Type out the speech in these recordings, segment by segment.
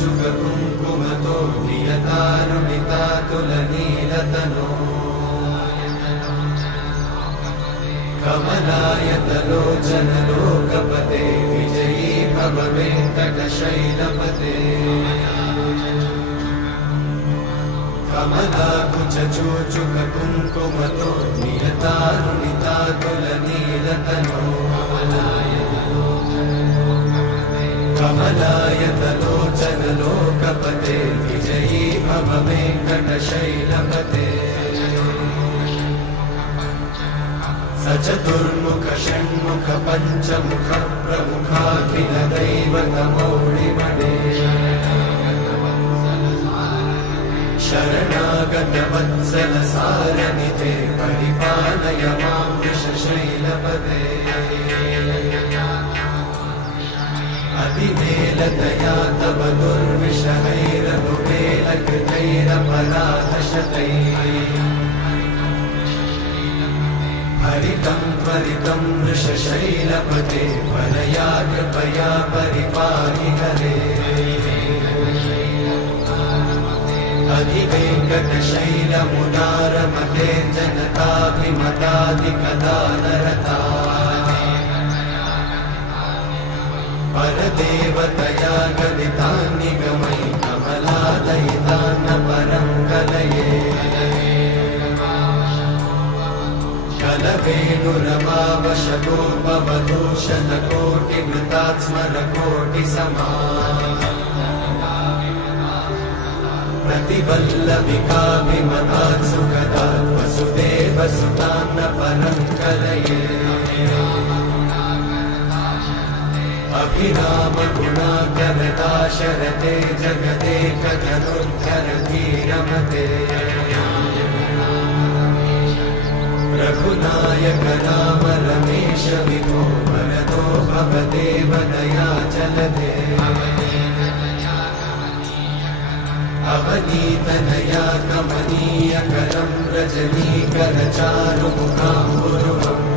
कुङ्कुमतो नियतारुणितातुलनीलतनो कमलायतलोचनलोकपते विजयी भव वेङ्कटशैलपते कमलाकुचूचुककुङ्कुमतो नियतारुणितातुलनीलतनो कमलायतलोचनलोकपते विजयी भव वेङ्कटशैलपते सचतुर्मुख षण्मुख पञ्चमुख प्रमुखाखिल दैवतमौलिमणे शरणागत वत्सल सारनिधे परिपालय मां वृषशैलपते अतिवेलतया तव दुर्विषहैरनुवेलकृतैरपराधशतैः हरितं त्वरितं वृषशैलपते परया कृपया परिपाहि हरे अधिवेङ्कटशैलमुदारमते जनताभिमताधिकदानरता परदेवतया गदितान्निगमैः कमलादयितान्न परं कलये कलवेणुरवावशतोपवधूषणकोटिवृतात् स्मरकोटिसमा प्रतिवल्लविकाभिमतात् सुखदात् वसुदेवसुतान्न परं कलये अभिरामगुणाकरदाशरथे जगदेकधनुर्धरधीरमते रघुनायक राम रमेश विभो वरदो भवदेव दयाचलधे अवनीतनया कमनीयकरं रजनीकरचारुमुखाम्बुरुहम्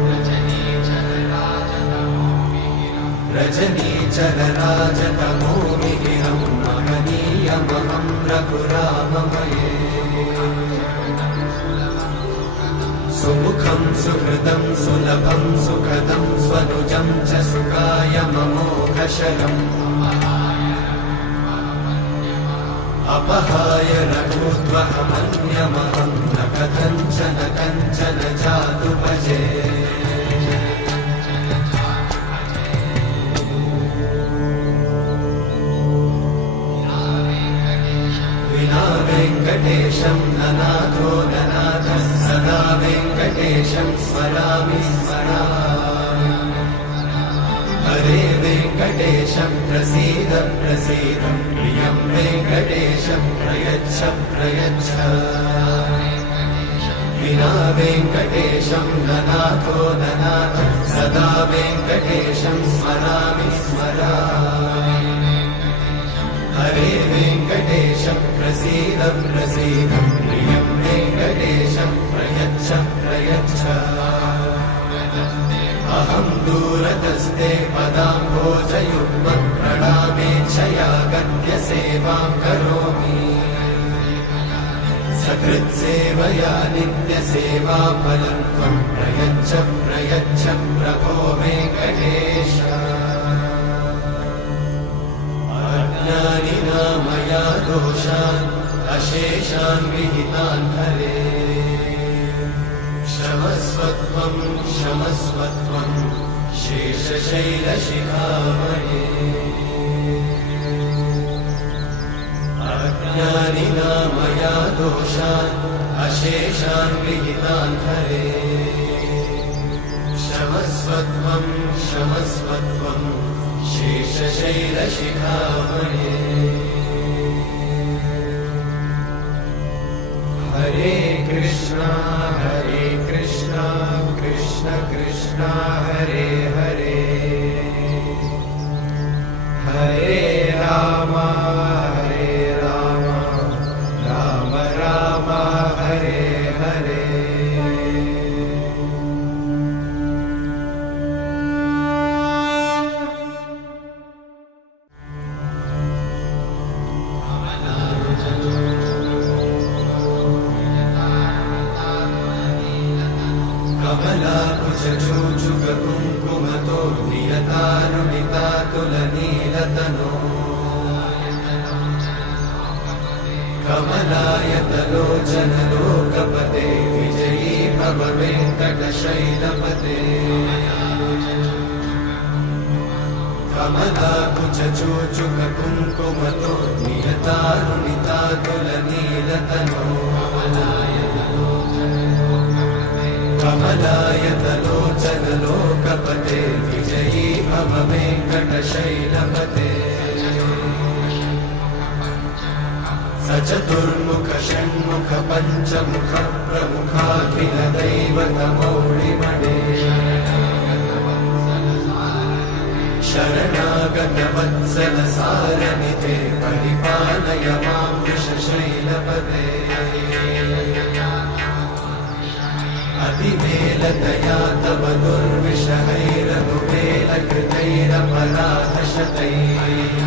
रजनीचरराजतमोमिहिरं महनीयमहं रघुराममये सुमुखं सुहृदं सुलभं सुखदं स्वनुजं च सुखायममोघशरम् अपहाय रघुत्वहमन्यमहं न कथञ्चन कञ्चन जातु भजे विना वेङ्कटेशं ननाथो ननाथः सदा वेङ्कटेशं स्मरामि स्मरामि हरे वेङ्कटेशं प्रसीद प्रसीद प्रियं वेङ्कटेशं प्रयच्छ प्रयच्छ विना वेङ्कटेशं ननाथो ननाथः सदा वेङ्कटेशं स्मरामि स्मरामि हरे वेङ्कटेशं प्रसीद प्रसीद प्रियं वेङ्कटेशं प्रयच्छ प्रयच्छ अहं दूरतस्ते पदाम्भोजयुग्मं प्रणामेच्छया गद्य सेवां करोमि सकृत्सेवया नित्यसेवाफलं त्वं प्रयच्छ प्रयच्छ प्रभो वेङ्कटेश अज्ञानिना मया दोषान् अशेषान् विहितान् हरे क्षमस्वत्वं क्षमस्वत्वं शेषशैलशिखामणे अज्ञानिना मया दोषान् अशेषान् विहितान् हरे क्षमस्वत्वं क्षमस्वत्वं शेषशैलशिखामणे हरे कृष्णा कृष्ण कृष्ण हरे हरे हरे राम राम राम हरे हरे कमलाकुचूचुककुङ्कुमतो नियतारुणितातुलनीलतनो कमलायतलोचनलोकपते विजयी भव वेङ्कटशैलपते कमलाकुचूचुककुङ्कुमतो नियतारुणितातुलनीलतनो कमलायतलोचनलोकपते विजयी भव वेङ्कटशैलपते सचतुर्मुख षण्मुख पञ्चमुख प्रमुखाखिलदैवतमौलिमणे शरणागतवत्सलसारनिधे परिपालय मां वृषशैलपते अतिवेलतया तव दुर्विषहैरनुवेलकृतैरपराधशतैः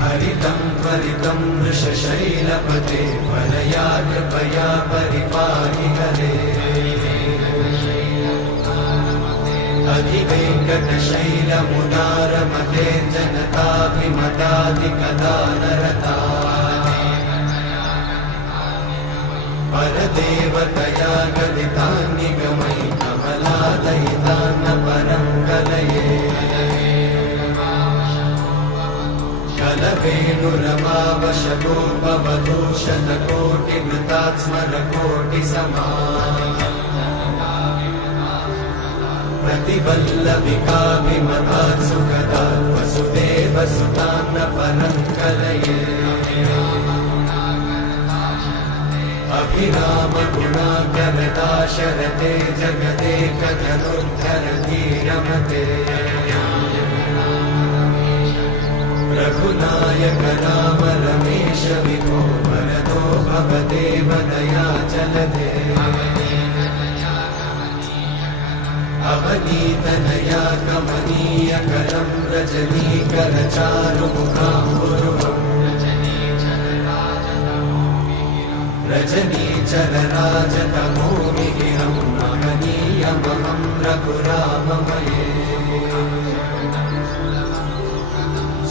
हरितं त्वरितं वृषशैलपते वरया कृपया परिपाहि हरे अधिवेङ्कटशैलमुदारमते जनताभिमताधिकदानरता परदेवतया गदितान्निगमयि कमलादयितान्न परं कलये कलवेणुरवावशतोपवधूशतकोटिवृतात् स्मरकोटिसमा प्रतिवल्लविकाभिमतात् सुखदात् वसुदेवसुतान्न परं कलये अभिरामगुणाकरदाशरथे जगदेकधनुर्धरधीरमते रघुनायक राम रमेश विभो वरदो भवदेव दयाचलधे अवनीतनया कमनीयकरं रजनीकरचारुमुखाम्बुरुहम् रजनीचरराजतमोमिहिरं महनीयमहं रघुराममये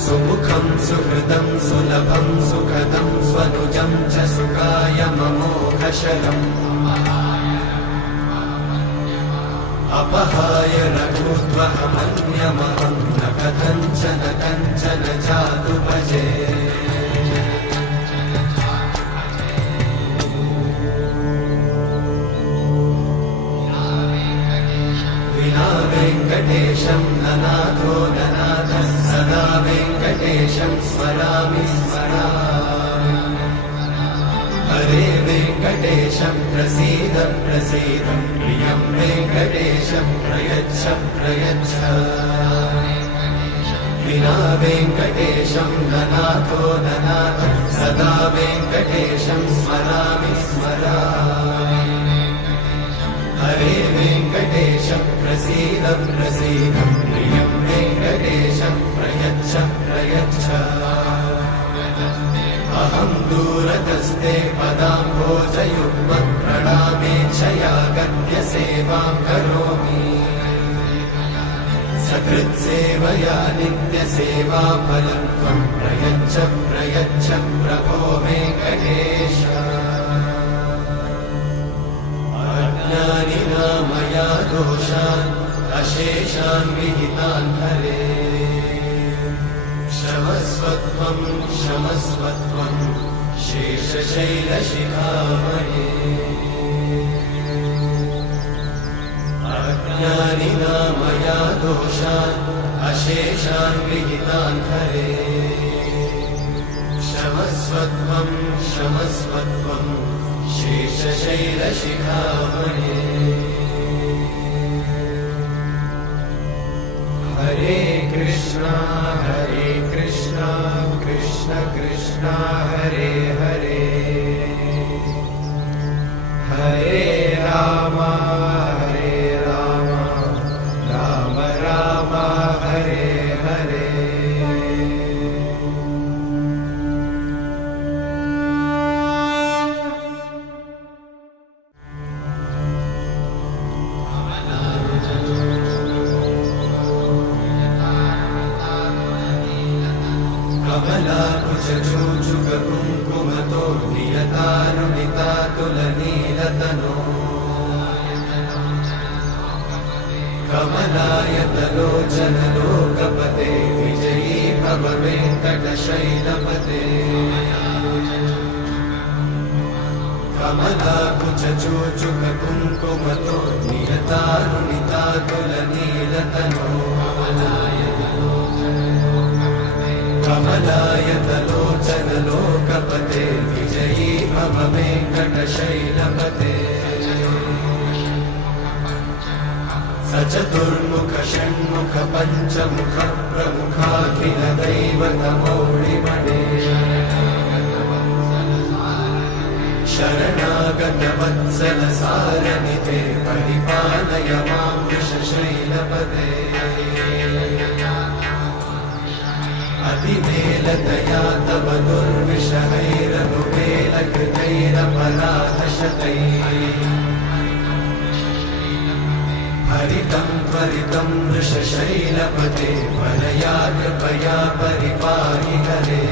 सुमुखं सुहृदं सुलभं सुखदं स्वनुजं च सुखायममोघशलम् अपहाय रघुत्वहमन्यमहं न कथञ्चन कञ्चन जातु भजे विना वेङ्कटेशं ननाथो ननाथः सदा वेङ्कटेशं स्मरामि स्मरामि हरे वेङ्कटेशं प्रसीद प्रसीद प्रियं वेङ्कटेशं प्रयच्छ प्रयच्छ विना वेङ्कटेशं ननाथो ननाथः सदा वेङ्कटेशं स्मरामि स्मरामि हरे वेङ्कटेशं प्रसीद प्रसीद प्रियं वेङ्कटेशं प्रयच्छ प्रयच्छ अहं दूरतस्ते पदाम्भोजयुग्मं प्रणामेच्छया गद्य सेवां करोमि सकृत्सेवया नित्यसेवाफलं त्वं प्रयच्छ प्रयच्छ प्रभो वेङ्कटेश अज्ञानिना मया दोषान् अशेषान् विहितान् हरे क्षमस्वत्वं क्षमस्वत्वं शेषशैलशिखामणे अज्ञानिना मया दोषान् अशेषान् विहितान् हरे क्षमस्वत्वं क्षमस्वत्वं शेषशैलशिखामणे हरे कृष्णा कृष्ण कृष्ण हरे हरे हरे राम राम राम हरे हरे नियतानुनितातुलनीलतनो कमलायतलोचनलोकपते विजयी भव वेङ्कटशैलपते कमलाकुचूचुककुङ्कुमतो नियतानुनितातुलनीलतनो कमलायतलोचनलोकपते विजयी भव वेङ्कटशैलपते सचतुर्मुख षण्मुख पञ्चमुख प्रमुखाखिल दैवतमौळिमणे शरणागत वत्सल सारनिधे परिपालय मां वृषशैलपते अतिवेलतया तव दुर्विषहैरनुवेलकृतैरपराधशतैः हरितं त्वरितं वृषशैलपते परया कृपया परिपाहि हरे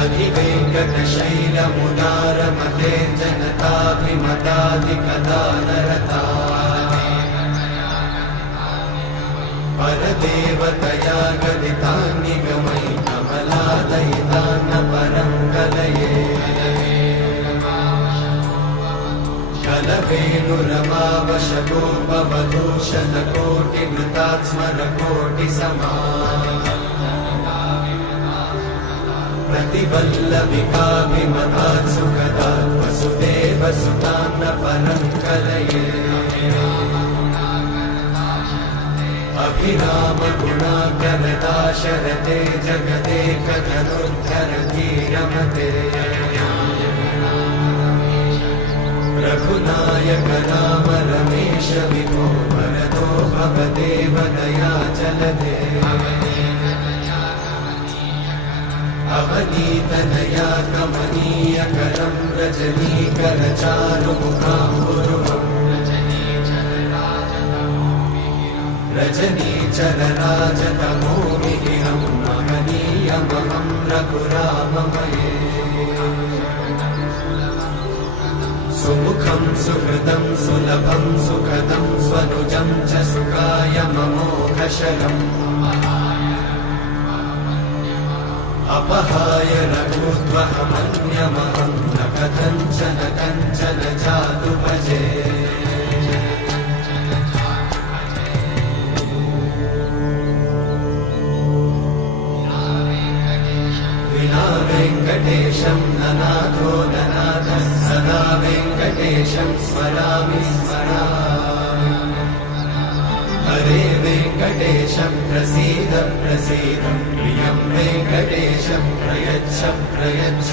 अधिवेङ्कटशैलमुदारमते जनताभिमताधिकदानरता परदेवतया गदितान्निगमयि कमलादयितान्न परं कलये कलवेणुरमावशतोपवधूषणकोटिवृतात् स्मरकोटिसमा प्रतिवल्लविकाभिमतात् सुखदात् वसुदेवसुतान्न परं कलये अभिरामगुणाकरदाशरथे जगदेकधनुर्धरधीरमते रघुनायक राम रमेश विभो वरदो भवदेव दयाचलधे अवनीतनया कमनीयकरं रजनीकरचारुमुखाम्बुरुहम् रजनीचरराजतमोमिहिरं महनीयमहं रघुराममये सुमुखं सुहृदं सुलभं सुखदं स्वनुजं च सुखायममोघशरम् अपहाय रघुत्वहमन्यमहं न कथञ्चन कञ्चन जातु भजे विना वेङ्कटेशं ननाथो ननाथः सदा वेङ्कटेशं स्मरामि स्मरामि हरे वेङ्कटेशं प्रसीद प्रसीद प्रियं वेङ्कटेशं प्रयच्छ प्रयच्छ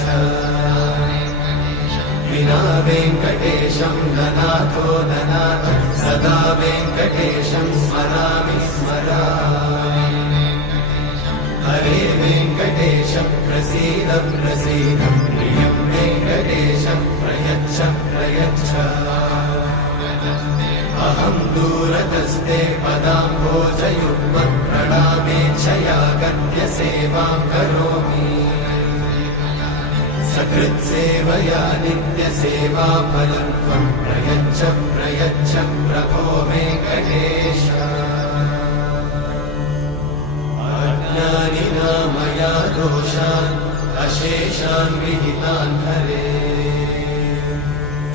विना वेङ्कटेशं ननाथो ननाथः सदा वेङ्कटेशं स्मरामि स्मरामि हरे वेङ्कटेशं प्रसीद प्रसीद प्रियं वेङ्कटेशं प्रयच्छ प्रयच्छ अहं दूरतस्ते पदाम्भोजयुग्मं प्रणामेच्छया गद्य सेवां करोमि सकृत्सेवया नित्यसेवाफलं त्वं प्रयच्छ प्रयच्छ प्रभो वेङ्कटेश अज्ञानिना मया दोषान् अशेषान् विहितान् हरे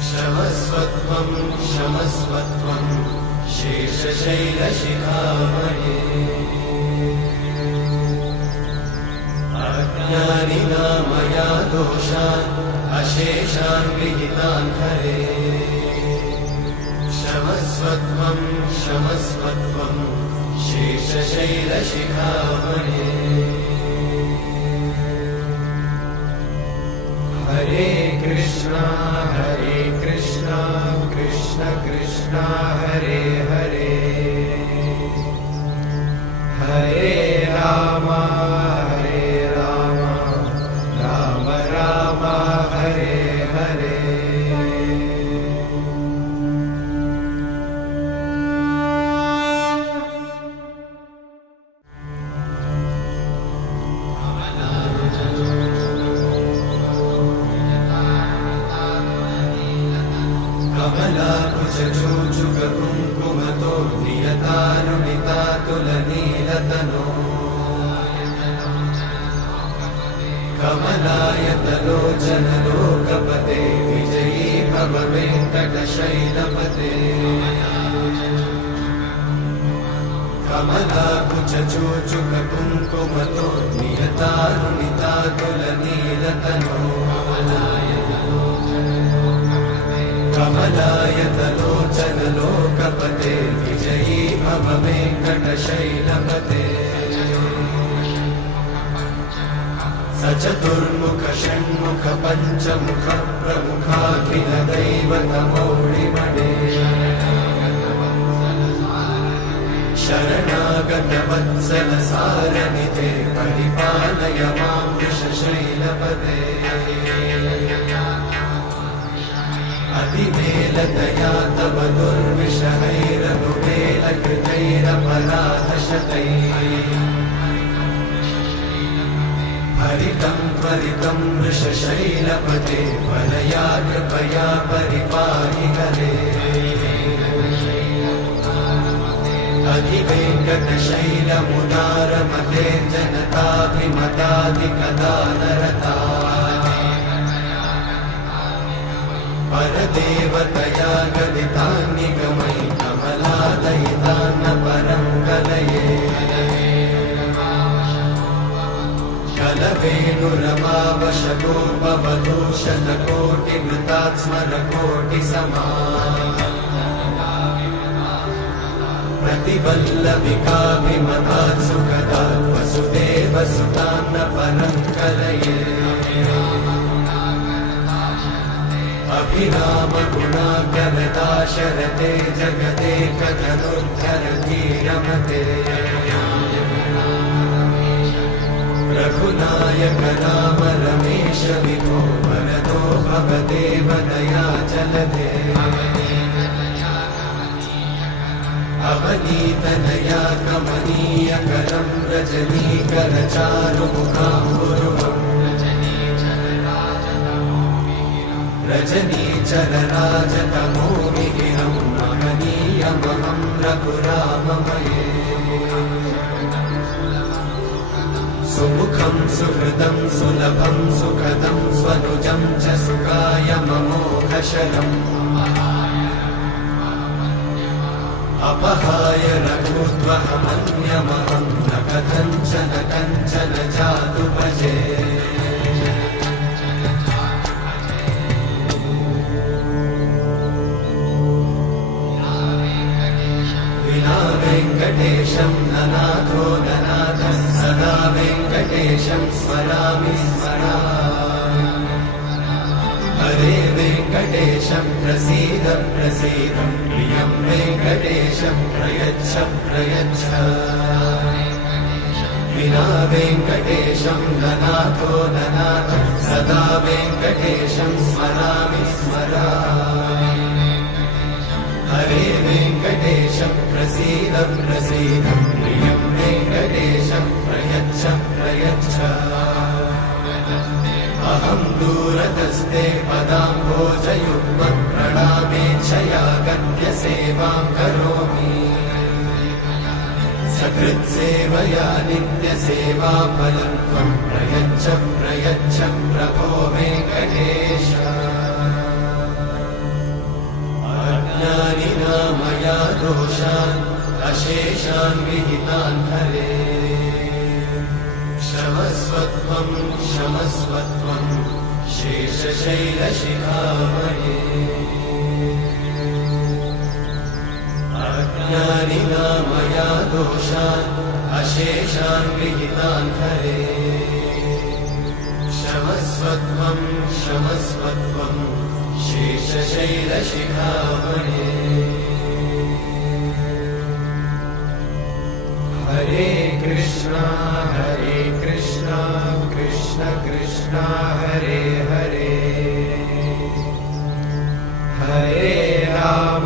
क्षमस्वत्वं क्षमस्वत्वं शेषशैलशिखामणे अज्ञानिना मया दोषान् अशेषान् विहितान् हरे क्षमस्वत्वं क्षमस्वत्वं शेषशैलशिखामणे हरे कृष्णा कृष्ण कृष्ण हरे हरे हरे राम राम राम हरे हरे चूचुककुङ्कुमतो नियतानुनितातुलनीलतनो कमलायतलोचनलोकपते विजयी भव वेङ्कटशैलपते कमलाकुचूचुककुङ्कुमतो नियतानुनितातुलनीलतनो कमलायतलोचनलोकपते विजयी भव वेङ्कटशैलपते सचतुर्मुख षण्मुख पञ्चमुख प्रमुखाखिल दैवतमौळिमणे शरणागत वत्सल सारनिधे परिपालय मां वृषशैलपते अतिवेलतया तव दुर्विषहैरनुवेलकृतैरपराधशतैः हरितं त्वरितं वृषशैलपते वरया कृपया परिपाहि हरे अधिवेङ्कटशैलमुदारमते जनताभिमताधिकदानरता परदेवतया गदितान्निगमयि कमलादयितान्न परं कलये कलवेणुरवावशतोपवधूषणकोटिवृतात् स्मरकोटिसमा प्रतिवल्लविकाभिमतात् सुखदात् वसुदेवसुतान्न परं कलये अभिरामगुणाकरदाशरथे जगदेकधनुर्धरधीरमते रघुनायक राम रमेश विभो वरदो भवदेव दयाचलधे अवनीतनया कमनीयकरं रजनीकरचारुमुखाम्बुरुहम् रजनीचरराजतमोमिहिरं महनीयमहं रघुराममये सुमुखं सुहृदं सुलभं सुखदं स्वनुजं च सुखायममोघशरम् अपहाय रघुत्वहमन्यमहं न कथञ्चन कञ्चन जातु भजे विना वेङ्कटेशं ननाथो ननाथः सदा वेङ्कटेशं स्मरामि स्मरामि हरे वेङ्कटेशं प्रसीद प्रसीद प्रियं वेङ्कटेशं प्रयच्छ प्रयच्छ विना वेङ्कटेशं ननाथो ननाथः सदा वेङ्कटेशं स्मरामि स्मरामि हरे वेङ्कटेशं प्रसीद प्रसीद प्रियं वेङ्कटेशं प्रयच्छ प्रयच्छ अहं दूरतस्ते पदाम्भोजयुग्मं प्रणामेच्छया गद्य सेवां करोमि सकृत्सेवया नित्यसेवाफलं त्वं प्रयच्छ प्रयच्छ प्रभो वेङ्कटेश अज्ञानिना मया दोषान् अशेषान् विहितान् हरे क्षमस्वत्वं क्षमस्वत्वं शेषशैलशिखामणे अज्ञानिना मया दोषान् अशेषान् विहितान् हरे क्षमस्वत्वं क्षमस्वत्वं शेषशैलशिखामणे हरे कृष्णा कृष्ण कृष्ण हरे हरे हरे राम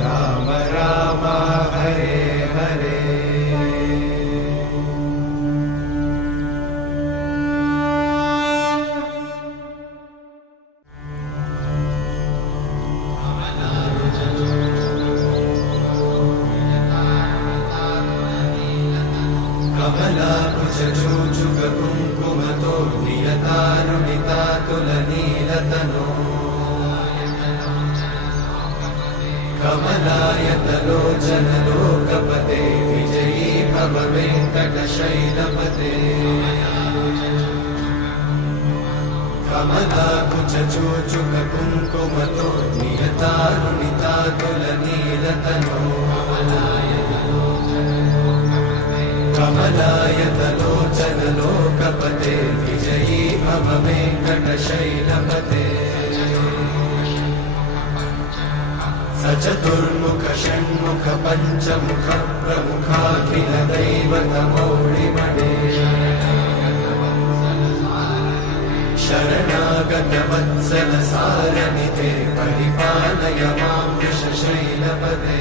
राम राम हरे हरे तनो कमलायतलोचनलोकपते विजयी भव वेङ्कटशैलपते कमलाकुचूचुककुङ्कुमतो नियतारुणितातुलनीलतनो कमलायतलोचनलोकपते विजयी भव वेङ्कटशैलपते सचतुर्मुख षण्मुख पञ्चमुख प्रमुखाखिल दैवतमौलिमणे शरणागत वत्सल सारनिधे परिपालय मां वृषशैलपते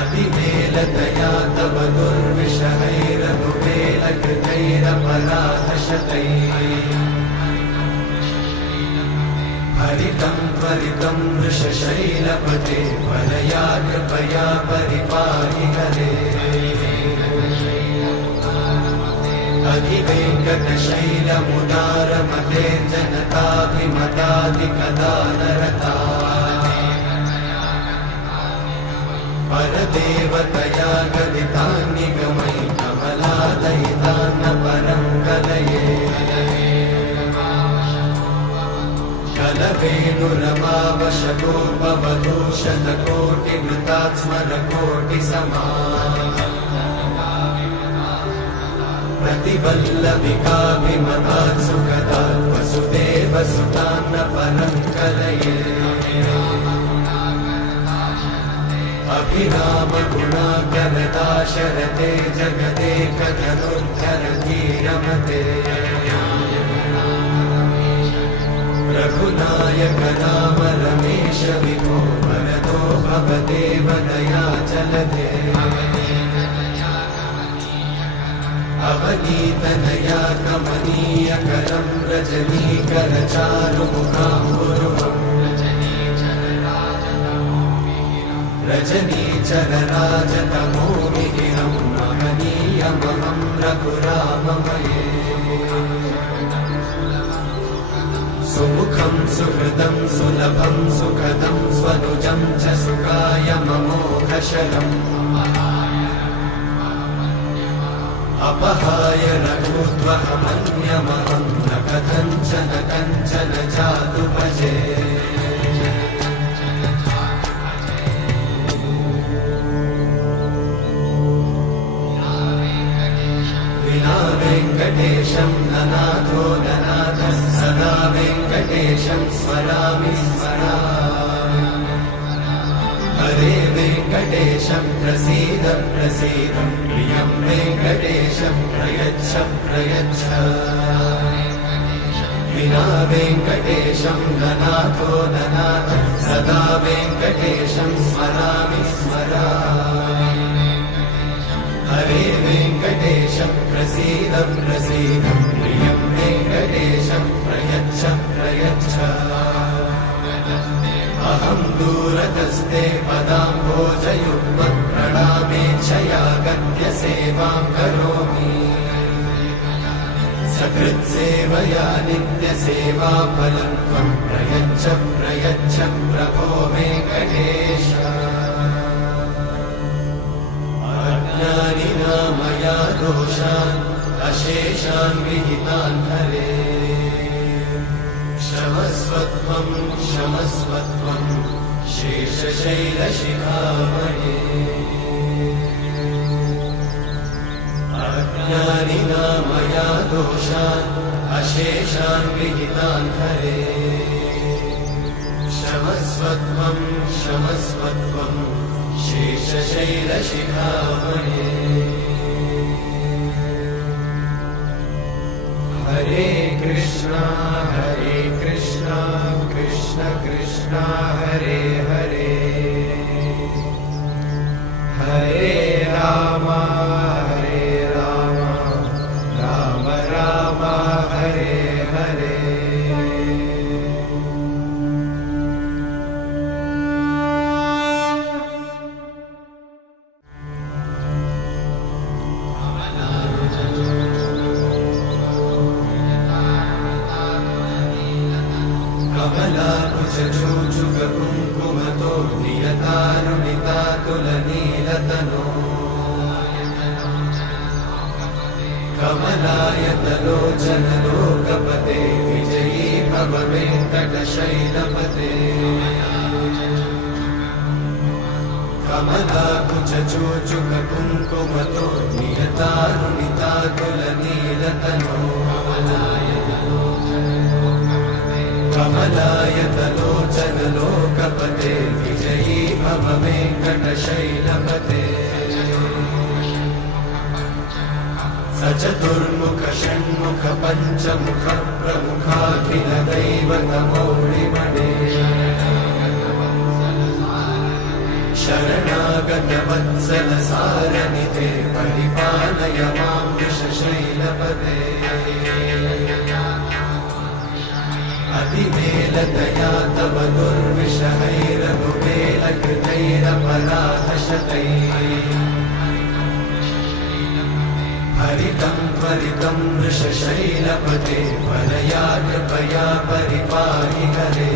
अतिवेलतया तव दुर्विषहैरनुवेलकृतैरपराधशतैः हरितं त्वरितं वृषशैलपते वरया कृपया परिपाहि हरे अधिवेङ्कटशैलमुदारमते जनताभिमताधिकदानरता परदेवतया गदितान्निगमयि कमलादयितान्न परं कलये कलवेणुरवावशतोपवधूशतकोटिवृतात् स्मरकोटिसमा प्रतिवल्लविकाभिमतात् सुखदात् वसुदेवसुतान्न परं कलये अभिरामगुणाकरदाशरथे जगदेकधनुर्धरधीरमते रघुनायक नाम रमेश विभो वरदो भवदेव दयाचलधे अवनीतनया कमनीयकरं रजनीकरचारुमुखाम्बुरुहम् रजनीचरराजतमोमिहिरं महनीयमहं रघुराममये सुमुखं सुहृदं सुलभं सुखदं स्वनुजं च सुखायममोघशरम् अपहाय रघुत्वहमन्यमहं न कथञ्चन कञ्चन जातु भजे विना वेङ्कटेशं ननाथो ननाथः सदा वेङ्कटेशं स्मरामि स्मरामि हरे वेङ्कटेशं प्रसीद प्रसीद प्रियं वेङ्कटेशं प्रयच्छ प्रयच्छ विना वेङ्कटेशं ननाथो ननाथः सदा वेङ्कटेशं स्मरामि स्मरामि हरे वेङ्कटेशं प्रसीद प्रसीद प्रियं वेङ्कटेशं प्रयच्छ प्रयच्छ अहं दूरतस्ते पदाम्भोजयुग्मत् प्रणामेच्छया गत्य सेवां करोमि सकृत्सेवया नित्यसेवाफलं त्वं प्रयच्छ प्रयच्छ प्रभो वेङ्कटेश अज्ञानिना मया दोषान् अशेषान् विहितान् हरे क्षमस्वत्वं क्षमस्वत्वं शेषशैलशिखामणे अज्ञानिना मया दोषान् अशेषान् विहितान् हरे क्षमस्वत्वं क्षमस्वत्वं शेषशैलशिखामणे हरे कृष्णा कृष्ण कृष्ण हरे हरे हरे राम राम राम हरे हरे कुङ्कुमतो नियतारुणितातुलनीलतनो कमलायतलोचनलोकपते विजयी भव वेङ्कटशैलपते कमलाकुचूचुककुङ्कुमतो नियतारुणितातुलनीलतनो कमलायतलोचनलोकपते विजयी भव वेङ्कटशैलपते सचतुर्मुख षण्मुख पञ्चमुख प्रमुखाखिल दैवतमौलिमणे शरणागत वत्सल सारनिधे परिपालय मां वृषशैलपते अतिवेलतया तव दुर्विषहैरनुवेलकृतैरपराधशतैः हरितं त्वरितं वृषशैलपते वरया कृपया परिपाहि हरे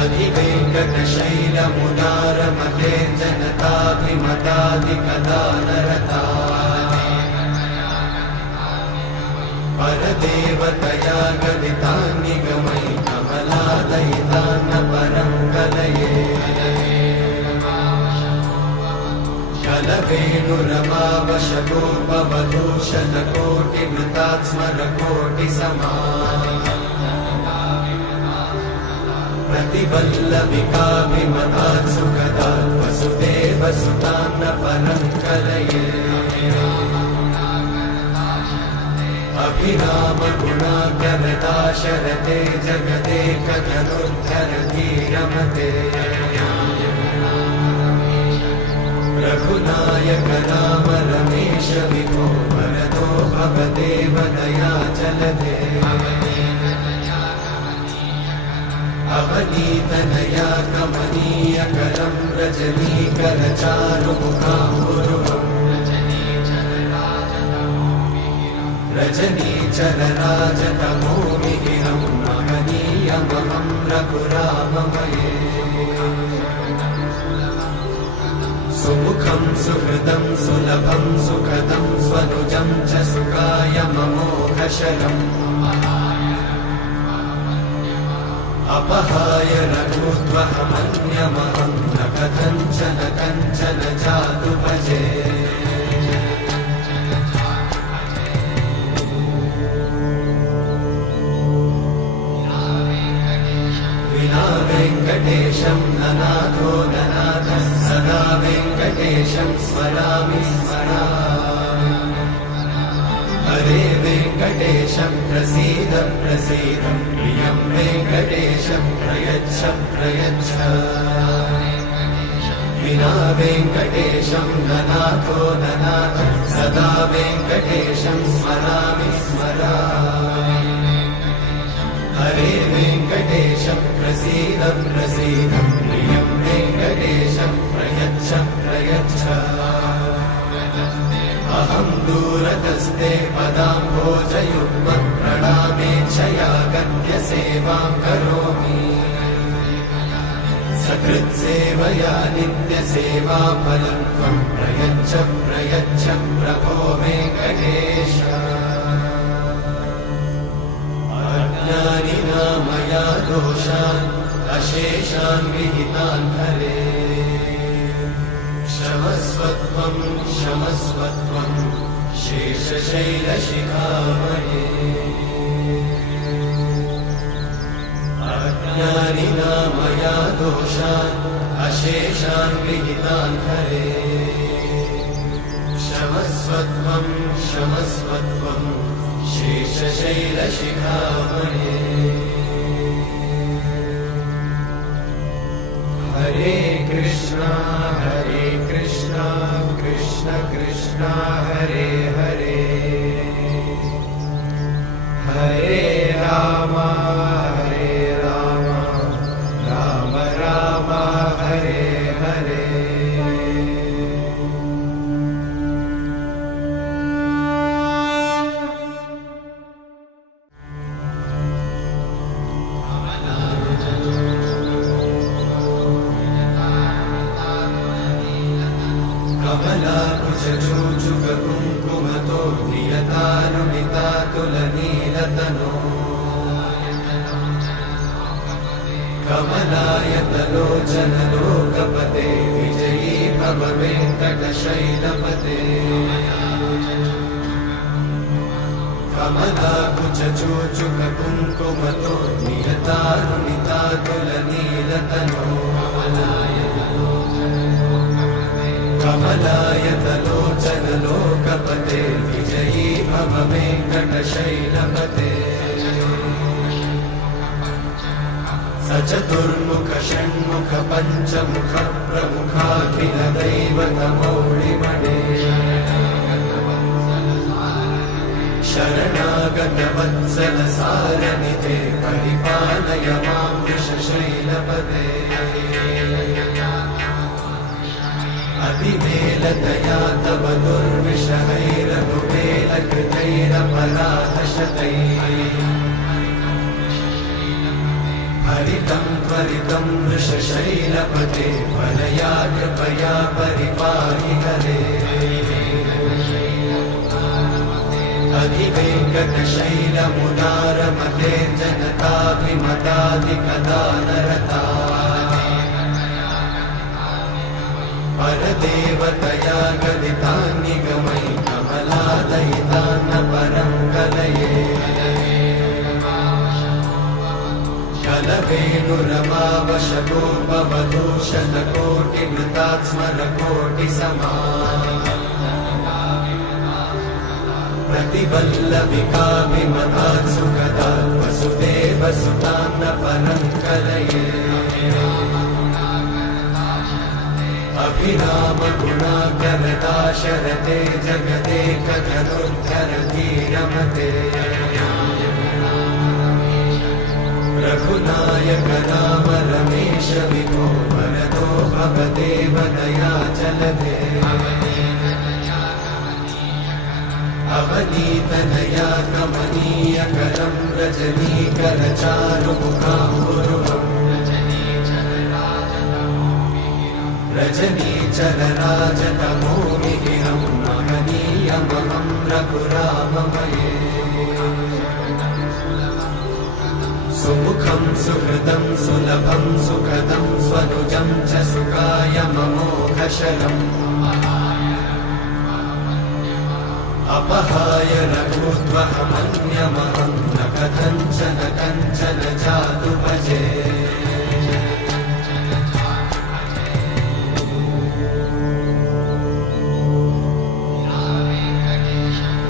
अधिवेङ्कटशैलमुदारमते जनताभिमताधिकदानरता परदेवतया गदितान्निगमैः कमलादयितान्न परं कलये कलवेणुरमावशतोपवधूषणकोटिवृतात् स्मरकोटिसमा प्रतिवल्लविकाभिमतात् सुखदात् वसुदेवसुतान्न परं कलये अभिरामगुणाकरदाशरथे जगदेकधनुर्धरधीरमते रघुनायक राम रमेश विभो वरदो भवदेव दयाचलधे अवनीतनया कमनीयकरं रजनीकरचारुमुखाम्बुरुहम् रजनीचरराजतमोमिहिरं महनीयमहं रघुराममये सुमुखं सुहृदं सुलभं सुखदं स्वनुजं च सुखायममोघशरम् अपहाय रघुत्वहमन्यमहं न कथञ्चन कञ्चन जातु भजे विना वेङ्कटेशं ननाथो ननाथः सदा वेङ्कटेशं स्मरामि स्मरामि हरे वेङ्कटेशं प्रसीद प्रसीद प्रियं वेङ्कटेशं प्रयच्छ प्रयच्छ विना वेङ्कटेशं ननाथो ननाथः सदा वेङ्कटेशं स्मरामि स्मरामि हरे वेङ्कटेशं प्रसीद प्रसीद प्रियं वेङ्कटेशं प्रयच्छ प्रयच्छ अहं दूरतस्ते पदाम्भोजयुग्मं प्रणामेच्छया गद्य सेवां करोमि सकृत्सेवया नित्यसेवाफलं त्वं प्रयच्छ प्रयच्छ प्रभो वेङ्कटेश अज्ञानिना मया दोषान् अशेषान् विहितान् हरे क्षमस्वत्वं क्षमस्वत्वं शेषशैलशिखामणे अज्ञानिना मया दोषान् अशेषान् विहितान् हरे क्षमस्वत्वं क्षमस्वत्वं शेषशैलशिखामणे हरे कृष्णा कृष्ण कृष्ण हरे हरे हरे राम राम राम हरे हरे कमलाकुचूचुककुङ्कुमतो नियतानुनितातुलनीलतनो कमलायतलोचनलोकपते विजयी भव वेङ्कटशैलपते कमलाकुचूचुककुङ्कुमतो नियतानुनितातुलनीलतनो कमलायतलोचनलोकपते विजयी भव वेङ्कटशैलपते सचतुर्मुख षण्मुख पञ्चमुख प्रमुखाखिल दैवतमौलिमणे शरणागत वत्सल सारनिधे परिपालय मां वृषशैलपते अतिवेलतया तव दुर्विषहैरनुवेलकृतैरपराधशतैः हरितं त्वरितं वृषशैलपते वरया कृपया परिपाहि हरे अधिवेङ्कटशैलमुदारमते जनताभिमताधिकदानरता परदेवतया गदितान्निगमैः कमलादयितान्न परं कलये कलवेणुरवावशतोपवधूशतकोटिवृतात्स्मरकोटिसमा प्रतिवल्लविकाभिमतात् सुखदात् वसुदेवसुतान्न परं कलये अभिरामगुणाकरदाशरथे जगदेकधनुर्धरधीरमते रघुनायक राम रमेश विभो वरदो भवदेव दयाचलधे अवनीतनया कमनीयकरं रजनीकरचारुमुखाम्बुरुहम् रजनीचरराजतमोमिहिरं महनीयमहं रघुराममये सुमुखं सुहृदं सुलभं सुखदं स्वनुजं च सुखायममोघशरम् अपहाय रघुत्वहमन्यमहं न कथञ्चन कञ्चन जातु भजे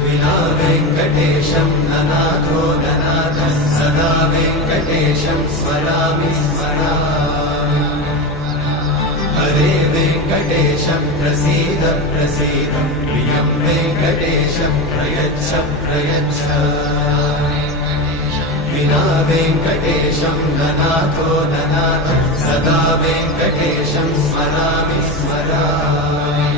विना वेङ्कटेशं ननाथो ननाथः सदा वेङ्कटेशं स्मरामि स्मरामि हरे वेङ्कटेशं प्रसीद प्रसीद प्रियं वेङ्कटेशं प्रयच्छ प्रयच्छ विना वेङ्कटेशं ननाथो ननाथः सदा वेङ्कटेशं स्मरामि स्मरामि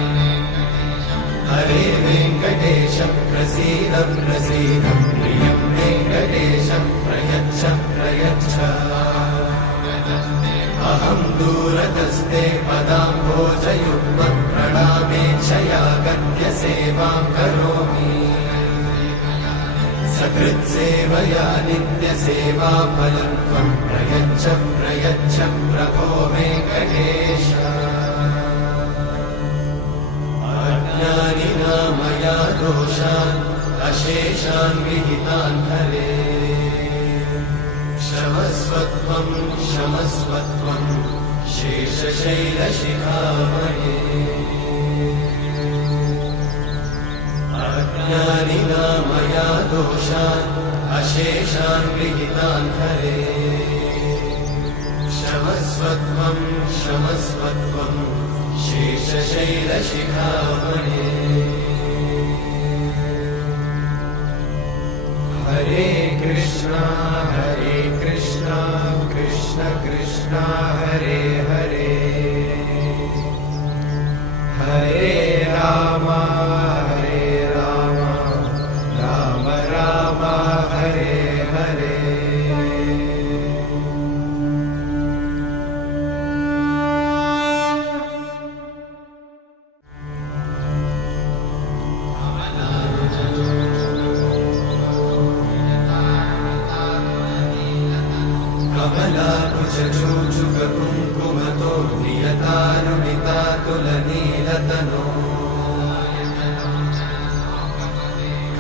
हरे वेङ्कटेशं प्रसीद प्रसीद प्रियं वेङ्कटेशं प्रयच्छ प्रयच्छ अहं दूरतस्ते पदाम्भोजयुग्मं प्रणामेच्छया गद्य सेवां करोमि सकृत्सेवया नित्यसेवाफलं त्वं प्रयच्छ प्रयच्छ प्रभो वेङ्कटेश अज्ञानिना मया दोषान् अशेषान् विहितान् हरे क्षमस्वत्वं क्षमस्वत्वं शेषशैलशिखामणे अज्ञानिना मया दोषान् अशेषान् विहितान् हरे क्षमस्वत्वं क्षमस्वत्वं शेषशैलशिखामणे हरे कृष्णा कृष्ण कृष्ण हरे हरे हरे राम राम राम हरे हरे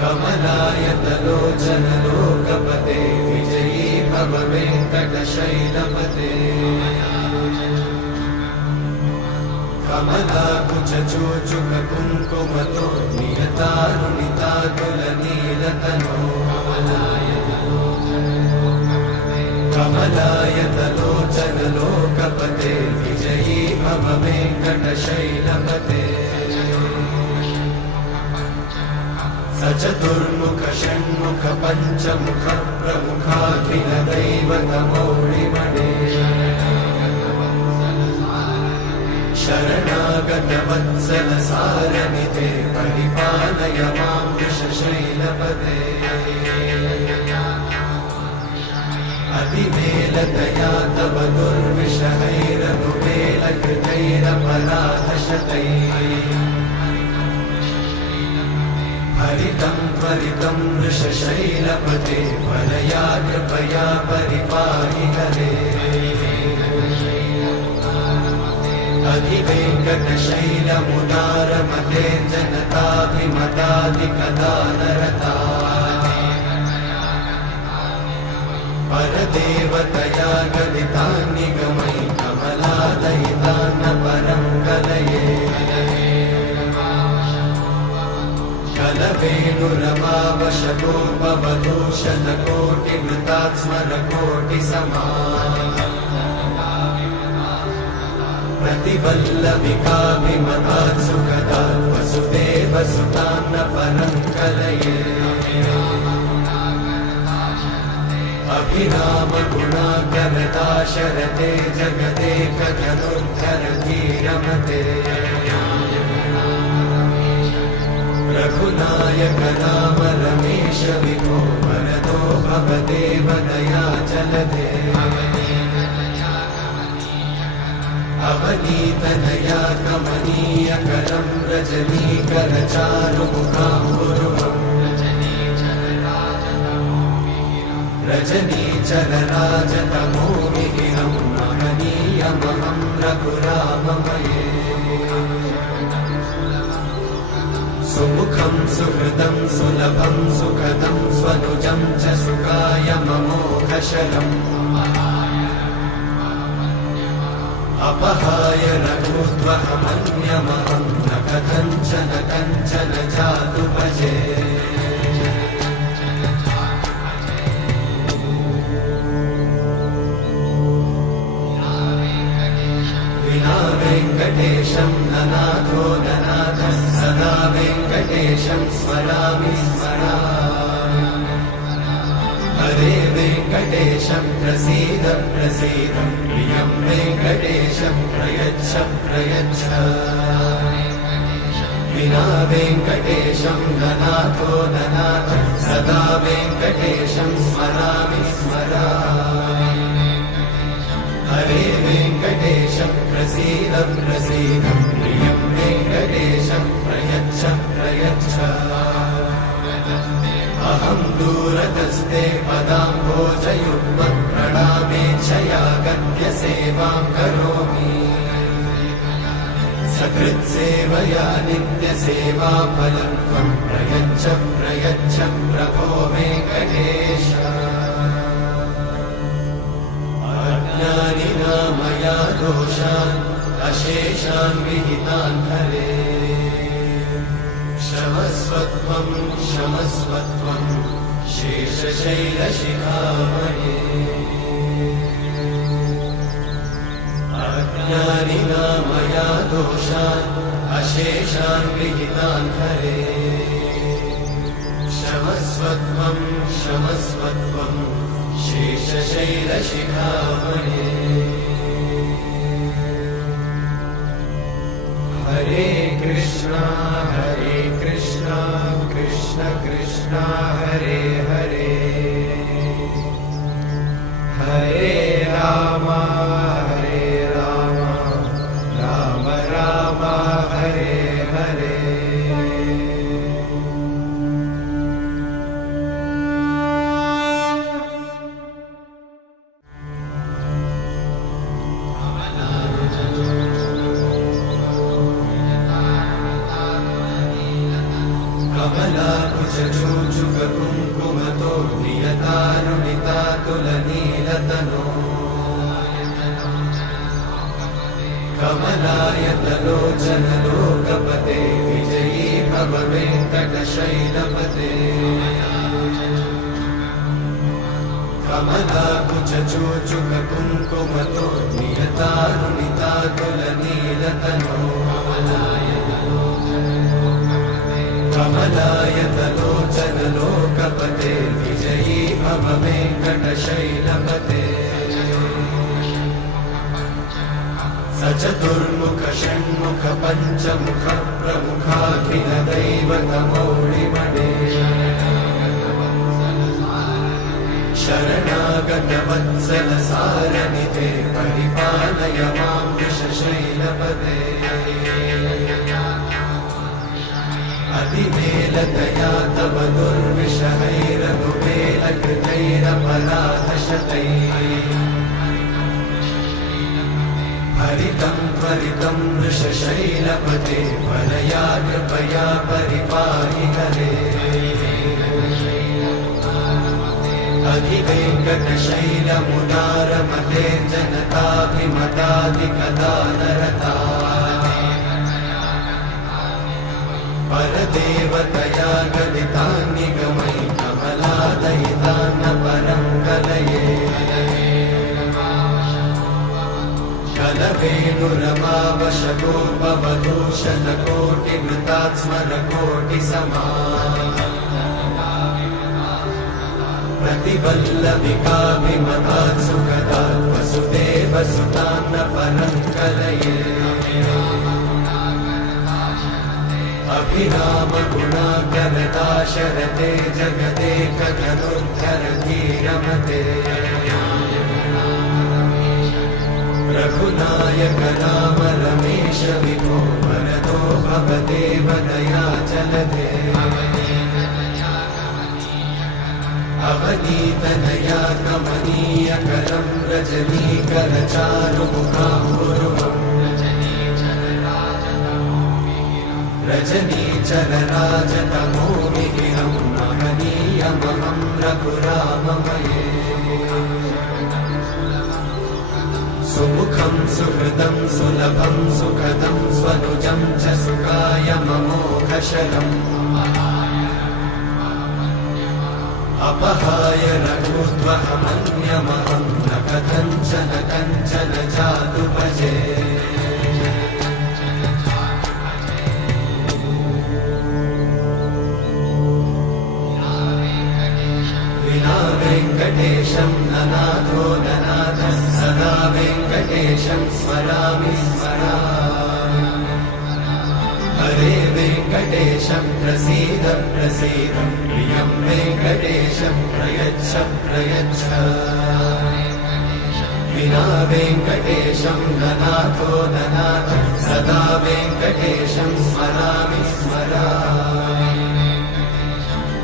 कमलायतलोचनलोकपते विजयी भव वेङ्कटशैलपते कमलाकुचूचुककुङ्कुमतो नियतारुणितातुलनीलतनो कमलायतलोचनलोकपते विजयी भव वेङ्कटशैलपते सचतुर्मुख षण्मुख पञ्चमुख प्रमुखाखिल दैवतमौलिमणे शरणागत वत्सल सारनिधे परिपालय मां वृषशैलपते अतिवेलतया तव दुर्विषहैरनुवेलकृतैरपराधशतैः हरितं त्वरितं वृषशैलपते वरया कृपया परिपाहि हरे अधिवेङ्कटशैलमुदारमते जनताभिमताधिकदानरता परदेवतया गदितान्निगमै कमलादयितान्न परं कलये कलवेणुरवावशतोपवधूषणकोटिवृतात् स्मरकोटिसमाः प्रतिवल्लविकाभिमतात् सुखदात् वसुदेवसुतान्न परं कलये अभिरामगुणाकरदाशरथे जगदेकधनुर्धरधीरमते रघुनायक नाम रमेश विभो वरदो भवदेव दयाचलधे अवनीतनया कमनीयकरं रजनीकरचारुमुखाम्बुरुहम् रजनीचरराजतमोमिहिरं महनीयमहं रघुराममये सुमुखं सुहृदं सुलभं सुखदं स्वनुजं च सुखायममोघशलम् अपहाय रघुत्वहमन्यमहं न कथञ्चन कञ्चन जातु भजे विना वेङ्कटेशं ननाथो ननाथः सदा वेङ्कटेशं स्मरामि स्मरामि हरे वेङ्कटेशं प्रसीद प्रसीद प्रियं वेङ्कटेशं प्रयच्छ प्रयच्छ विना वेङ्कटेशं ननाथो ननाथः सदा वेङ्कटेशं स्मरामि स्मरामि हरे वेङ्कटेशं प्रसीद प्रसीद प्रियं वेङ्कटेशं प्रयच्छ प्रयच्छ अहं दूरतस्ते पदाम्भोजयुग्मं प्रणामेच्छया गद्य सेवां करोमि सकृत्सेवया नित्यसेवाफलं त्वं प्रयच्छ प्रयच्छ प्रभो वेङ्कटेश अज्ञानिना मया दोषान् अशेषान् विहितान् हरे क्षमस्वत्वं क्षमस्वत्वं शेषशैलशिखामणे अज्ञानिना मया दोषान् अशेषान् विहितान् हरे क्षमस्वत्वं क्षमस्वत्वं शेषशैलशिखामणे हरे कृष्णा कृष्ण कृष्ण हरे हरे हरे राम राम राम हरे हरे कुचचूचुक कुङ्कुमतो नियतारुणितातुलनीलतनो कमलायतलोचनलोकपते विजयी भव वेङ्कटशैलपते कमलाकुचचूचुक कुङ्कुमतो नियतारुणितातुलनीलतनो कमलायतलोचनलोकपते विजयी भव वेङ्कटशैलपते सचतुर्मुख षण्मुख पञ्चमुख प्रमुखाखिल दैवतमौलिमणे शरणागत वत्सल सारनिधे परिपालय मां वृषशैलपते अतिवेलतया तव दुर्विषहैरनुवेलकृतैरपराधशतैः हरितं त्वरितं वृषशैलपते वरया कृपया परिपाहि हरे अधिवेङ्कटशैलमुदारमते जनताभिमताधिकदानरता परदेवतया गदितान्निगमयि कमलादयितान्न परं कलये कलवेणुरमावशतोपवधूषणकोटिवृतात्स्मरकोटिसमा प्रतिवल्लविकाभिमतात् सुखदात् वसुदेवसुतान्न परं कलये अभिरामगुणाकरदाशरथे जगदेकधनुर्धरधीरमते रघुनायक राम रमेश विभो वरदो भवदेव दयाचलधे अवनीतनया कमनीयकरं रजनीकरचारुमुखाम्बुरुहम् रजनीचरराजतमोमिहिरं महनीयमहं रघुराममये सुमुखं सुहृदं सुलभं सुखदं स्वनुजं च सुखायममोघशरम् अपहाय रघुत्वहमन्यमहं न कथञ्चन कञ्चन जातु भजे विना वेङ्कटेशं ननाथो ननाथः सदा वेङ्कटेशं स्मरामि स्मरामि हरे वेङ्कटेशं प्रसीद प्रसीद प्रियं वेङ्कटेशं प्रयच्छ प्रयच्छ विना वेङ्कटेशं ननाथो ननाथः सदा वेङ्कटेशं स्मरामि स्मरामि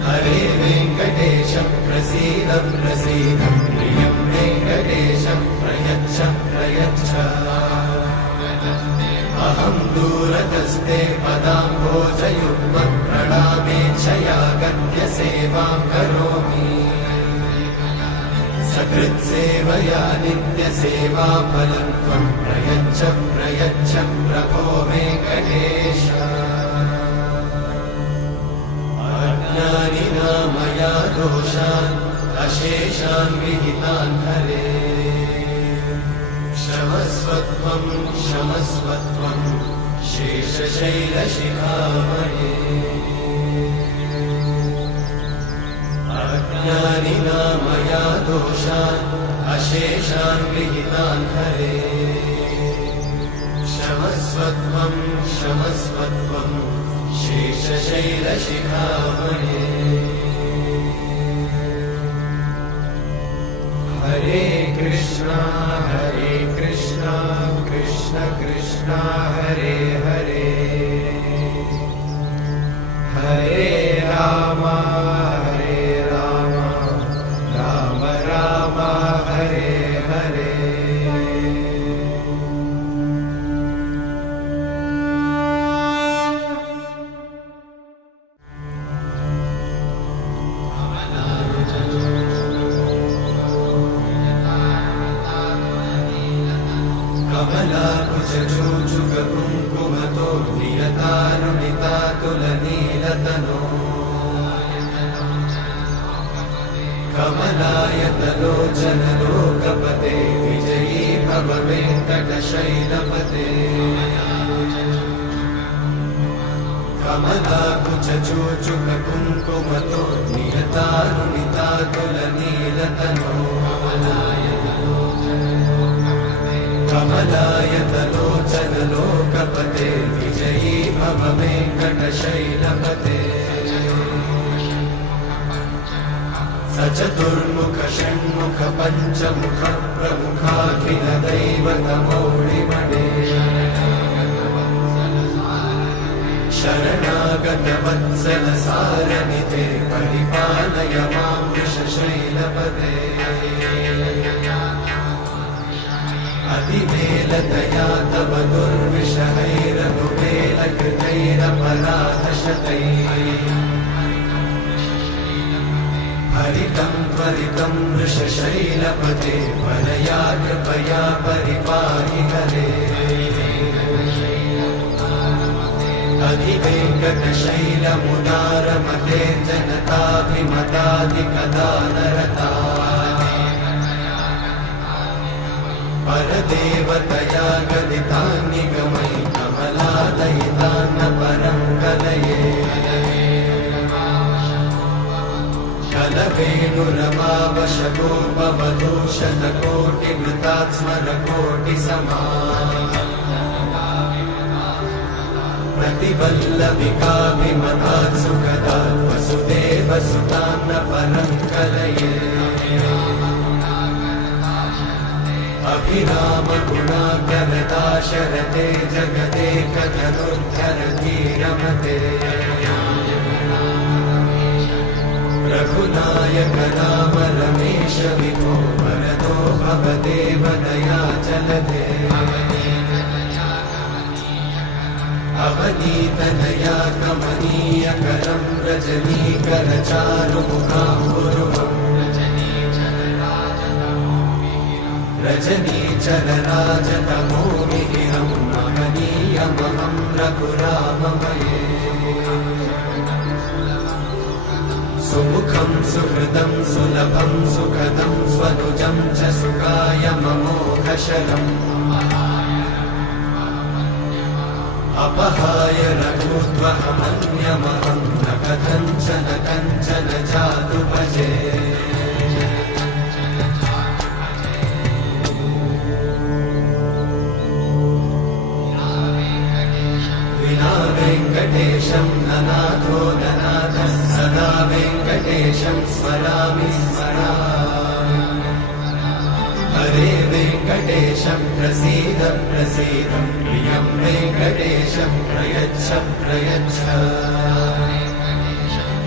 हरे वेङ्कटेशं प्रसीद प्रसीद प्रियं वेङ्कटेशं प्रयच्छ प्रयच्छ अहं दूरतस्ते पदाम्भोजयुग्मं प्रणामेच्छया गद्य सेवां करोमि सकृत्सेवया नित्यसेवाफलं त्वं प्रयच्छ प्रयच्छ प्रभो वेङ्कटेश अज्ञानिना मया दोषान् अशेषान् विहितान् हरे क्षमस्वत्वं क्षमस्वत्वं शेषशैलशिखामणे अज्ञानिना मया दोषान् अशेषान् विहितान् हरे क्षमस्वत्वं क्षमस्वत्वं शेषशैलशिखामणे हरे कृष्णा कृष्ण कृष्ण हरे हरे हरे राम राम राम हरे हरे तुलनीलतनो कमलायतलोचनलोकपते विजयी भव वेङ्कटशैलपते कमलाकुचूचुककुङ्कुमतो नियतानुनितातुलनीलतनो कमलायतलोचनलोकपते विजयी भव वेङ्कटशैलपते सचतुर्मुख षण्मुख पञ्चमुख प्रमुखाखिल दैवतमौळिमणे शरणागत वत्सल सारनिधे परिपालय मां वृषशैलपते अतिवेलतया तव दुर्विषहैरनुवेलकृतैरपराधशतैः हरितं त्वरितं वृषशैलपते परया कृपया परिपाहि हरे अधिवेङ्कटशैलमुदारमते जनताभिमताधिकदानरता परदेवतया गदितान्निगमै कमलादयितान्न परं कलये कलवेणुरवावशगोपवधूषणकोटिवृतात् स्मरकोटिसमा प्रतिवल्लविकाभिमतात् सुखदात् वसुदेवसुतान्न परं कलये अभिरामगुणाकरदाशरथे जगदेकधनुर्धरधीरमते रघुनायक राम रमेश विभो वरदो भवदेव दयाचलधे अवनीतनया कमनीयकरं रजनीकरचारुमुखाम्बुरुहम् रजनीचरराजतमोमिहिरं महनीयमहं रघुराममये सुमुखं सुहृदं सुलभं सुखदं स्वनुजं च सुखायममोघशरम् अपहाय रघुत्वहमन्यमहं न कथञ्चन कञ्चन जातु भजे विना वेङ्कटेशं ननाथो ननाथः सदा वेङ्कटेशं स्मरामि स्मरामि हरे वेङ्कटेशं प्रसीद प्रसीद प्रियं वेङ्कटेशं प्रयच्छ प्रयच्छ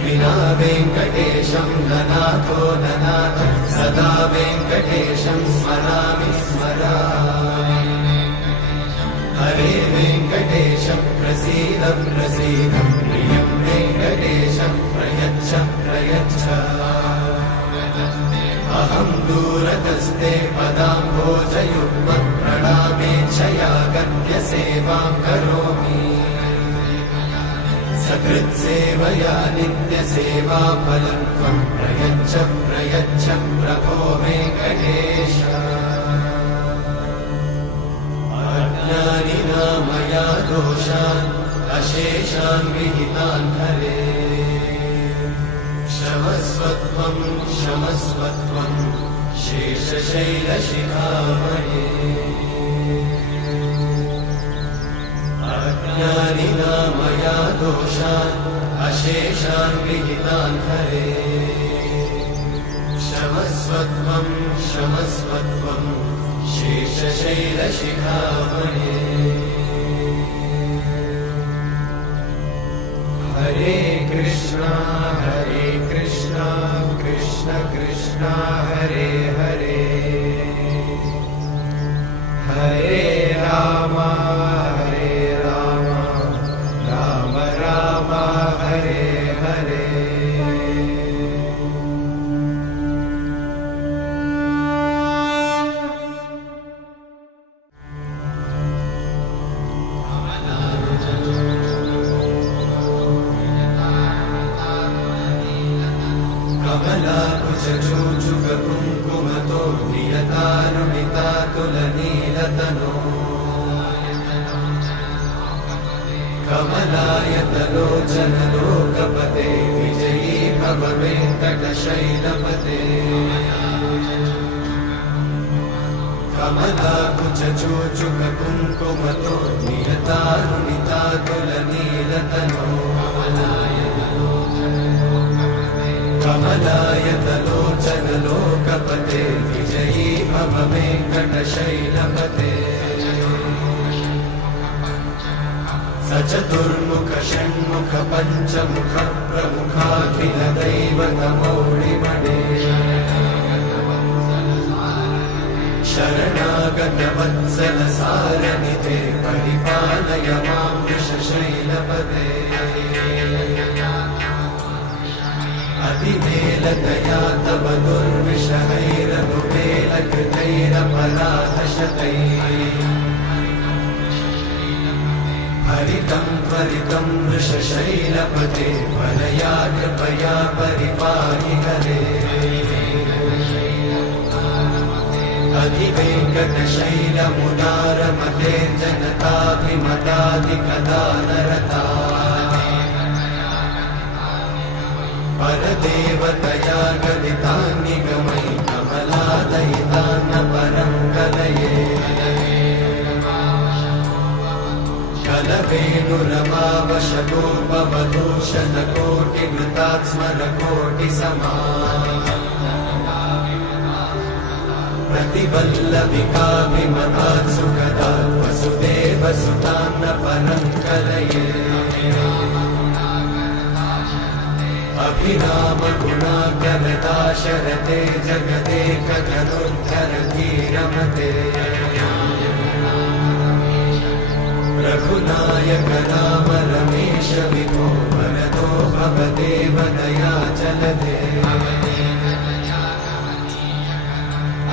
विना वेङ्कटेशं ननाथो ननाथः सदा वेङ्कटेशं स्मरामि स्मरामि हरे वेङ्कटेशं प्रसीद प्रसीद प्रियं वेङ्कटेशं प्रयच्छ प्रयच्छ अहं दूरतस्ते पदाम्भोजयुग्मं प्रणामेच्छया गत्य सेवां करोमि सकृत्सेवया नित्यसेवाफलं त्वं प्रयच्छ प्रयच्छ प्रभो वेङ्कटेश अज्ञानिना मया दोषान् अशेषान् विहितान् हरे क्षमस्वत्वं क्षमस्वत्वं शेषशैलशिखामणे अज्ञानिना मया दोषान् अशेषान् विहितान् हरे क्षमस्वत्वं क्षमस्वत्वं शेषशैलशिखामणे हरे कृष्णा कृष्ण कृष्ण हरे हरे हरे राम राम राम हरे हरे चूचुककुङ्कुमतो नियतारुणितातुलनीलतनो कमलायतलोचनलोकपते विजयी भव वेङ्कटशैलपते कमलाकुचूचुककुङ्कुमतो नियतारुणितातुलनीलतनो कमलायतलोचनलोकपते विजयी भव वेङ्कटशैलपते सचतुर्मुख षण्मुख पञ्चमुख प्रमुखाखिल दैवतमौलिमणे शरणागत वत्सल सारनिधे परिपालय मां वृषशैलपते अतिवेलतया तव दुर्विषहैरनुवेलकृतैरपराधशतैः हरितं त्वरितं वृषशैलपते वरया कृपया परिपाहि हरे अधिवेङ्कटशैलमुदारमते जनताभिमताधिकदानरता परदेवतया गदितान्निगमैः कमलादयितान्न परं कलये कलवेणुरमावशतोपवधूषणकोटिवृतात् स्मरकोटिसमा प्रतिवल्लविकाभिमतात् सुखदात् वसुदेवसुतान्न परं कलये अभिरामगुणाकरदाशरथे जगदेकधनुर्धरधीरमते रघुनायक राम रमेश विभो वरदो भवदेव दयाचलधे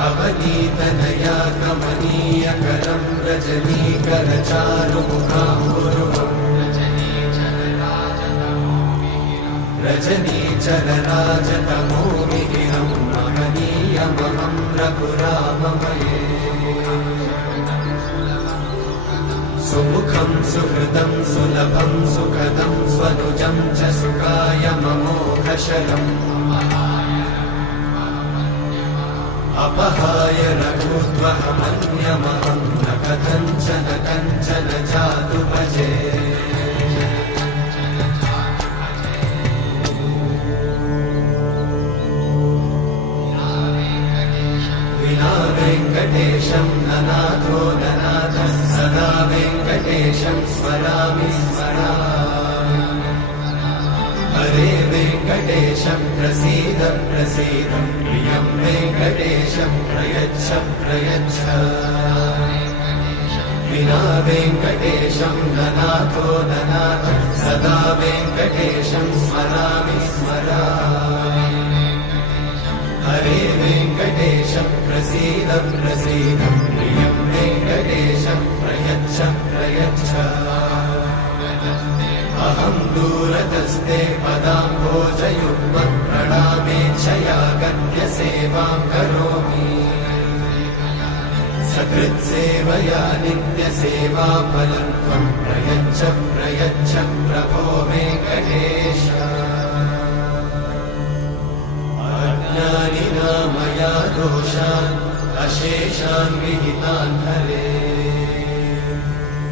अवनीतनया कमनीयकरं रजनीकरचारुमुखाम्बुरुहम् रजनीचरराजतमोमिहिरं महनीयमहं रघुराममये सुमुखं सुहृदं सुलभं सुखदं स्वनुजं च सुखायममोघशरम् अपहाय रघुत्वहमन्यमहं न कथञ्चन कञ्चन जातु भजे विना वेङ्कटेशं ननाथो ननाथः सदा वेङ्कटेशं स्मरामि स्मरामि हरे वेङ्कटेशं प्रसीद प्रसीद प्रियं वेङ्कटेशं प्रयच्छ प्रयच्छ विना वेङ्कटेशं ननाथो ननाथः सदा वेङ्कटेशं स्मरामि स्मरामि हरे वेङ्कटेशं प्रसीद प्रसीद प्रियं वेङ्कटेशं प्रयच्छ प्रयच्छ अहं दूरतस्ते पदाम्भोजयुग्मं प्रणामेच्छया गद्य सेवां करोमि सकृत्सेवया नित्यसेवाफलं त्वं प्रयच्छ प्रयच्छ प्रभो वेङ्कटेश अज्ञानिना मया दोषान् अशेषान् विहितान् हरे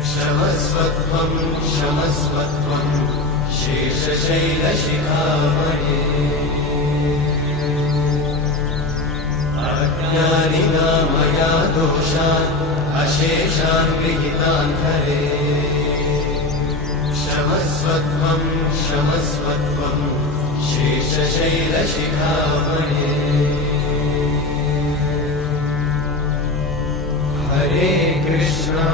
क्षमस्वत्वं क्षमस्वत्वं शेषशैलशिखामणे अज्ञानिना मया दोषान् अशेषान् विहितान् हरे क्षमस्वत्वं क्षमस्वत्वं शेषशैलशिखामणे हरे कृष्णा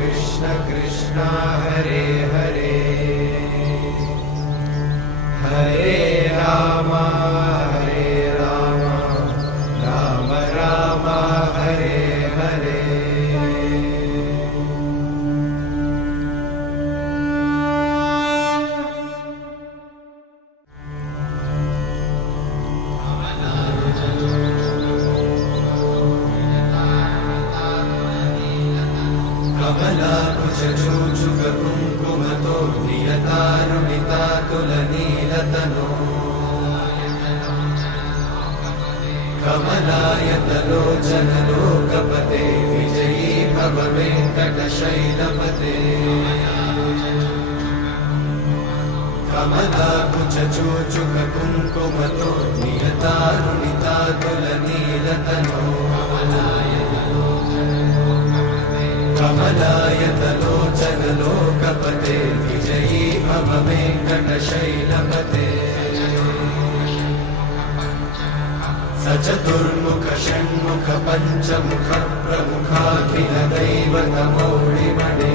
कृष्ण कृष्ण हरे हरे हरे राम राम राम हरे हरे तुलनीलतनो कमलायतलोचनलोकपते विजयी भव वेङ्कटशैलपते कमलाकुचूचुककुङ्कुमतो नियतारुणितातुलनीलतनो कमलायतलोचनलोकपते विजयी भव वेङ्कटशैलपते सचतुर्मुख षण्मुख पञ्चमुख प्रमुखाखिल दैवतमौलिमणे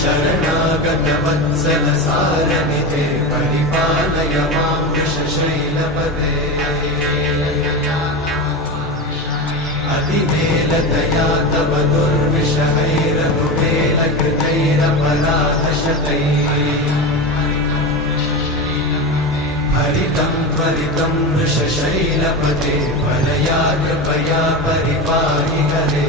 शरणागत वत्सल सारनिधे परिपालय मां वृषशैलपते अतिवेलतया तव दुर्विषहैरनुवेलकृतैरपराधशतैः हरितं त्वरितं वृषशैलपते वरया कृपया परिपाहि हरे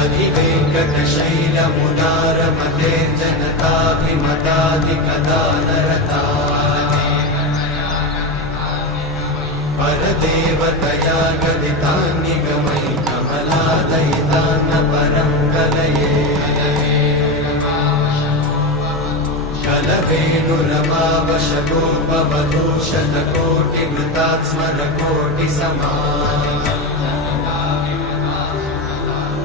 अधिवेङ्कटशैलमुदारमते जनताभिमताधिकदानरता परदेवतया गदितान्निगमै कमलादयितान्न परं कलये कलवेणुरमावशतोपवधूषतकोटिवृतात् स्मरकोटिसमा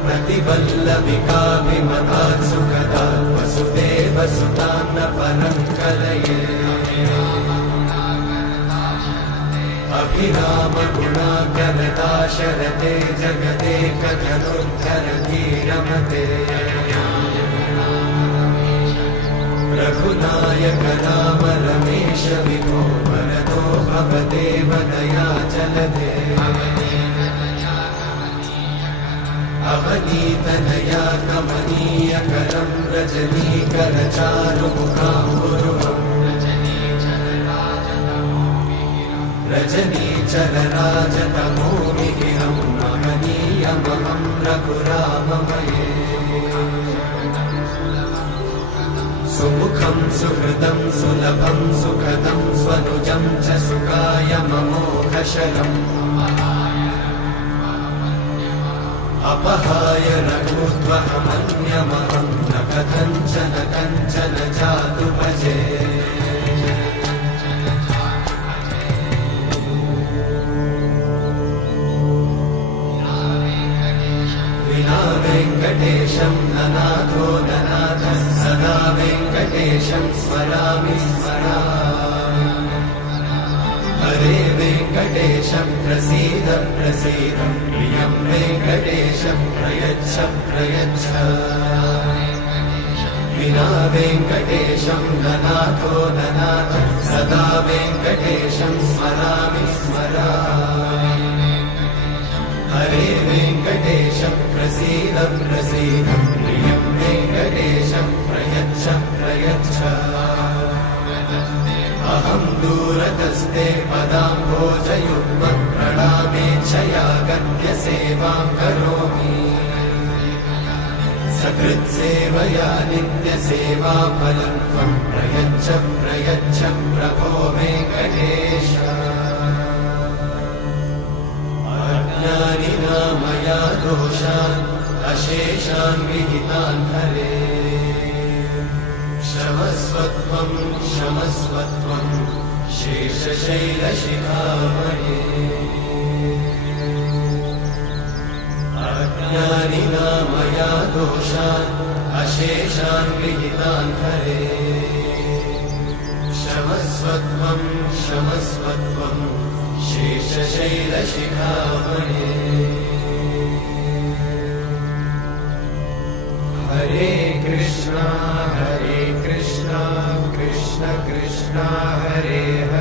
प्रतिवल्लविकाभिमतात् सुखदात् वसुदेवसुतान्न परं कलये अभिरामगुणाकरदाशरथे जगदेकधनुर्धरधीरमते रघुनायक राम रमेश विभो वरदो भवदेव दयाचलधे अवनीतनया कमनीयकरं रजनीकरचारुमुखाम्बुरुहम् रजनीचरराजतमोमिहिरं महनीयमहं रघुराममये सुमुखं सुहृदं सुलभं सुखदं स्वनुजं च सुखायममोघशरम् अपहाय रघुत्वहमन्यमहं न कथञ्चन कञ्चन जातु भजे विना वेङ्कटेशं ननाथो ननाथः सदा वेङ्कटेशं स्मरामि स्मरामि हरे वेङ्कटेशं प्रसीद प्रसीद प्रियं वेङ्कटेशं प्रयच्छ प्रयच्छ विना वेङ्कटेशं ननाथो ननाथः सदा वेङ्कटेशं स्मरामि स्मरामि हरे वेङ्कटेशं प्रसीद प्रसीद प्रियं वेङ्कटेशं प्रयच्छ प्रयच्छ अहं दूरतस्ते पदाम्भोजयुग्मं प्रणामेच्छया गद्य सेवां करोमि सकृत्सेवया नित्यसेवाफलं त्वं प्रयच्छ प्रयच्छ प्रभो वेङ्कटेश अज्ञानिना मया दोषान् अशेषान् विहितान् हरे क्षमस्वत्वं क्षमस्वत्वं शेषशैलशिखामणे अज्ञानिना मया दोषान् अशेषान् विहितान् हरे क्षमस्वत्वं क्षमस्वत्वं शेषशैलशिखामणे हरे कृष्णा कृष्ण कृष्ण हरे हरे